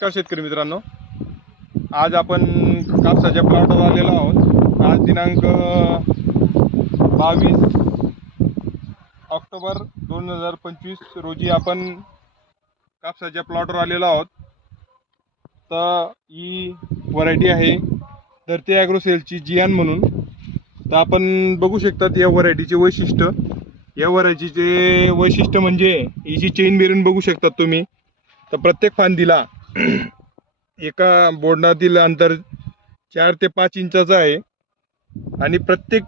नमस्कार शेतकरी मित्रांनो, आज आपण कापसाच्या प्लॉटवर आलेलो आहोत। आज दिनांक 22 ऑक्टोबर 2025 रोजी आपण कापसाच्या प्लॉटवर आलेलो आहोत। तर ही व्हरायटी आहे धरती ॲग्रोसेलची जियान म्हणून। तर आपण बघू शकतात या व्हरायटीचे वैशिष्ट्य। या व्हरायटीचे वैशिष्ट्य म्हणजे हिची चेन बेरिंग बघू शकतात तुम्ही। तर प्रत्येक फांदीला एका बोंडातील अंतर 4 ते 5 इंचाचं आहे आणि प्रत्येक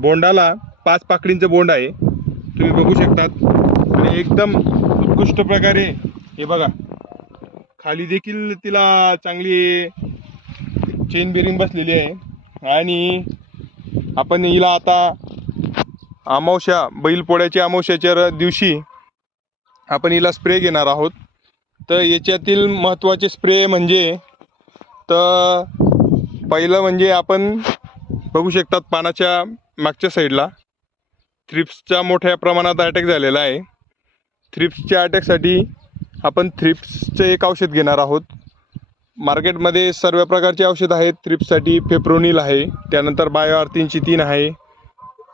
बोंडाला 5 पाकळींचं बोंड आहे, तुम्ही बघू शकतात। आणि एकदम उत्कृष्ट प्रकारे हे बघा, खाली देखील तिला चांगली चेन बेरिंग बसलेली आहे। आणि आपण हिला आता अमावस्या, बैलपोळ्याच्या अमावस्याच्या दिवशी आपण हिला स्प्रे घेणार आहोत। तर याच्यातील महत्त्वाचे स्प्रे म्हणजे, तर पहिलं म्हणजे आपण बघू शकतात पानाच्या मागच्या साईडला थ्रिप्सचा मोठ्या प्रमाणात अटॅक झालेला आहे। थ्रिप्सच्या अटॅकसाठी आपण थ्रिप्सचं एक औषध घेणार आहोत। मार्केटमध्ये सर्व प्रकारचे औषध आहेत थ्रिप्ससाठी। फेप्रोनिल आहे, त्यानंतर बायोआर 303 आहे,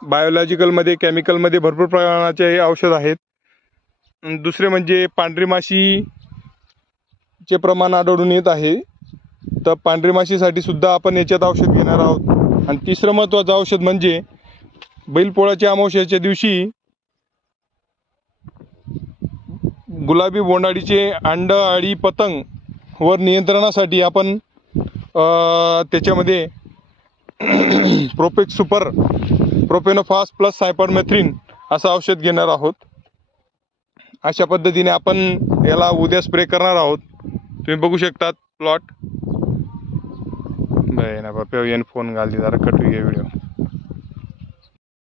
बायोलॉजिकलमध्ये केमिकलमध्ये भरपूर प्रमाणाचे औषध आहेत। दुसरे म्हणजे पांढरी माशीचे प्रमाण आढळून येत आहे, तर पांढरी माशीसाठी सुद्धा आपण याच्यात औषध घेणार आहोत। आणि तिसरं महत्त्वाचं औषध म्हणजे बैलपोळ्याच्या अमावस्याच्या दिवशी गुलाबी बोंडाळीचे अंड, अळी, पतंग वर नियंत्रणासाठी आपण त्याच्यामध्ये प्रोपेक्स सुपर, प्रोपेनोफास प्लस सायपरमेथ्रिन असं औषध घेणार आहोत। अशा पद्धतीने आपण याला उद्या स्प्रे करणार आहोत। तुम्ही बघू शकतात प्लॉट। बाय ना बाप्या, फोन घाल दे जरा, कट होईल व्हिडिओ।